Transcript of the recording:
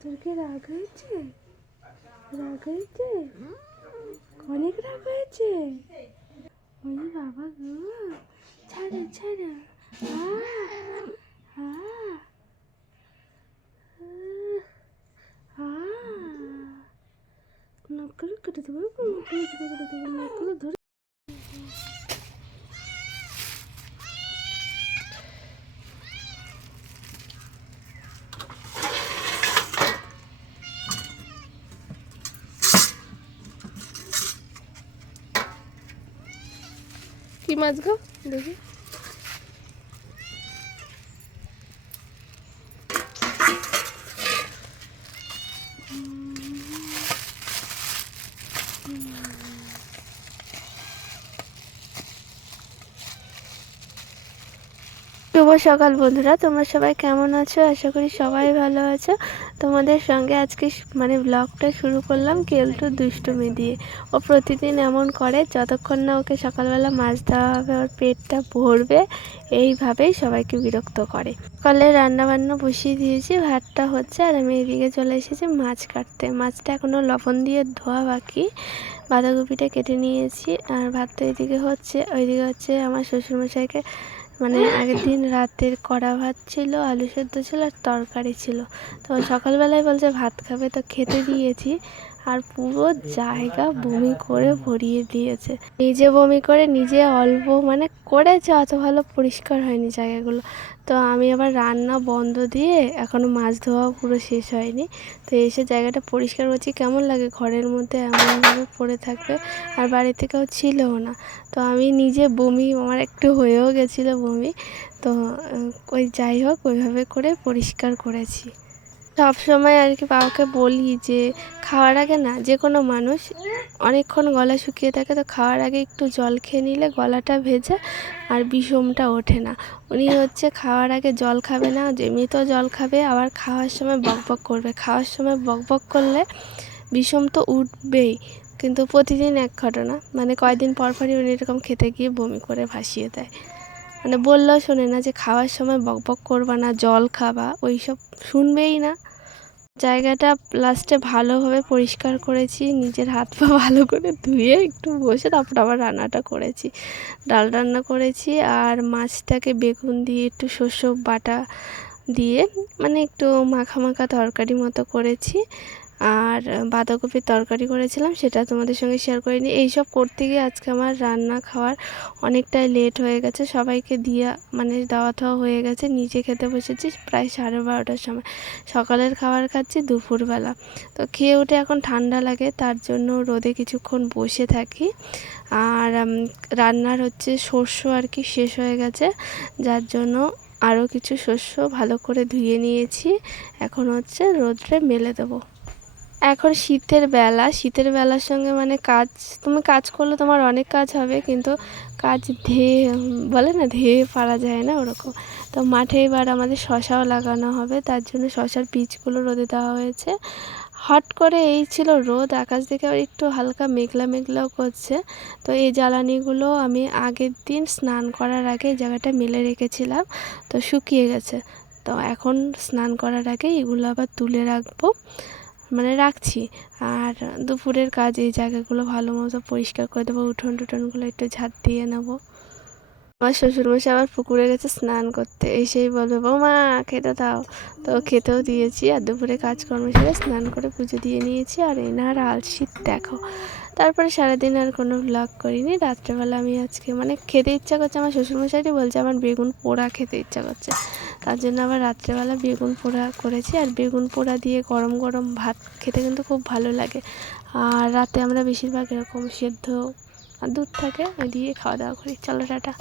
তোর কি রাগ হয়েছে? রাগ হয়েছে? অনেক রাগ হয়েছে? ওই বাবা গো। ছাড়ো ছাড়ো। নকল কেটে দেবো নকল ধরে কি মাছ গো? দেখি। শুভ সকাল বন্ধুরা, তোমরা সবাই কেমন আছো? আশা করি সবাই ভালো আছো। তোমাদের সঙ্গে আজকে মানে ব্লগটা শুরু করলাম কেলটু দুষ্টুমি দিয়ে। ও প্রতিদিন এমন করে, যতক্ষণ না ওকে সকালবেলা মাছ দেওয়া হবে, ওর পেটটা ভরবে, এইভাবেই সবাইকে বিরক্ত করে। সকালে রান্না বান্না বসিয়ে দিয়েছি, ভাতটা হচ্ছে, আর আমি এদিকে চলে এসেছি মাছ কাটতে। মাছটা এখনও লবণ দিয়ে ধোয়া বাকি। বাঁধাকপিটা কেটে নিয়েছি, আর ভাতটা এদিকে হচ্ছে, ওইদিকে হচ্ছে আমার শ্বশুরমশাইকে মানে আগের দিন রাতের কড়া ভাত ছিল, আলু সেদ্ধ ছিল আর তরকারি ছিল। তো সকালবেলায় বলছে, ভাত খাবে তো খেতে দিয়েছি। আর পুরো জায়গা বমি করে ভরিয়ে দিয়েছে। নিজে বমি করে, নিজে অল্প মানে করেছে, অত ভালো পরিষ্কার হয়নি জায়গাগুলো। তো আমি আবার রান্না বন্ধ দিয়ে এখনও মাছ ধোয়া পুরো শেষ হয়নি। তো এসে জায়গাটা পরিষ্কার করছি। কেমন লাগে ঘরের মধ্যে? এমনভাবে পড়ে থাকবে? আর বাড়িতে কেউ ছিলও না। তো আমি নিজে বমি, আমার একটু হয়েও গেছিল বমি। তো ওই যাই হোক, ওইভাবে করে পরিষ্কার করেছি। সব সময় আর কি বাবাকে বলি যে, খাওয়ার আগে না যে কোনো মানুষ অনেকক্ষণ গলা শুকিয়ে থাকে তো খাওয়ার আগে একটু জল খেয়ে নিলে গলাটা ভেজে আর বিষমটা ওঠে না। উনি হচ্ছে খাওয়ার আগে জল খাবে না এমনিতেও জল খাবে, আবার খাওয়ার সময় বকবক করবে। খাওয়ার সময় বকবক করলে বিষম তো উঠবেই, কিন্তু প্রতিদিন এক ঘটনা। মানে কয়দিন পর পরই উনি এরকম খেতে গিয়ে বমি করে ভাসিয়ে দেয়। মানে বললেও শোনে না যে খাওয়ার সময় বকবক করবা না, জল খাবা ওই সব শুনবেই না। জায়গাটা লাস্টে ভালোভাবে পরিষ্কার করেছি, নিজের হাত পা ভালো করে ধুয়ে একটু বসে তারপর আবার রান্নাটা করেছি। ডাল রান্না করেছি আর মাছটাকে বেগুন দিয়ে একটু শস্য বাটা দিয়ে মানে একটু মাখা মাখা তরকারি মতো করেছি। আর বাঁধাকপির তরকারি করেছিলাম, সেটা তোমাদের সঙ্গে শেয়ার করিনি। এইসব করতে গিয়ে আজকে আমার রান্না খাওয়ার অনেকটাই লেট হয়ে গেছে। সবাইকে দিয়ে মানে দেওয়া থাওয়া হয়ে গেছে। নিজে খেতে বসেছি প্রায় সাড়ে বারোটার সময়। সকালের খাবার খাচ্ছি দুপুরবেলা। তো খেয়ে উঠে এখন ঠান্ডা লাগে, তার জন্য রোদে কিছুক্ষণ বসে থাকি। আর রান্নার হচ্ছে শস্য আর কি শেষ হয়ে গেছে। যার জন্য আরও কিছু শস্য ভালো করে ধুয়ে নিয়েছি। এখন হচ্ছে রোদ্রে মেলে দেবো। এখন শীতের বেলা, শীতের বেলার সঙ্গে মানে কাজ, তুমি কাজ করলে তোমার অনেক কাজ হবে, কিন্তু কাজ ধেয়ে, বলে না, ধেয়ে পারা যায় না ওরকম। তো মাঠে এবার আমাদের শশাও লাগানো হবে, তার জন্য শশার বীজগুলো রোদে দেওয়া হয়েছে। হট করে এই ছিল রোদ, আকাশ দেখে আবার একটু হালকা মেঘলা মেঘলাও করছে। তো এই জ্বালানিগুলো আমি আগের দিন স্নান করার আগে জায়গাটা মেলে রেখেছিলাম, তো শুকিয়ে গেছে। তো এখন স্নান করার আগে এগুলো আবার তুলে রাখব। মানে রাখছি। আর দুপুরের কাজ এই জায়গাগুলো ভালো মতো পরিষ্কার করে দেবো, উঠোন টুঠোনগুলো একটু ঝাঁট দিয়ে নেব। আমার শ্বশুরমশাই আবার পুকুরে গেছে স্নান করতে, এসেই বলবে, বৌমা, খেতে দাও। তো খেতেও দিয়েছি, আর দুপুরে কাজকর্ম সেরে স্নান করে পুজো দিয়ে নিয়েছি, আর এনার আলসিট দেখো। তারপরে সারাদিন আর কোনো ব্লগ করিনি। রাত্রেবেলা আমি আজকে মানে খেতে ইচ্ছা করছে, আমার শ্বশুরমশাইটি বলছে আমার বেগুন পোড়া খেতে ইচ্ছা করছে। তার জন্য আবার রাত্রেবেলা বেগুন পোড়া করেছি আর বেগুন পোড়া দিয়ে গরম গরম ভাত খেতে কিন্তু খুব ভালো লাগে। আর রাতে আমরা বেশিরভাগ এরকম সেদ্ধ দুধ থাকে দিয়ে খাওয়া দাওয়া করি। চলো টাটা।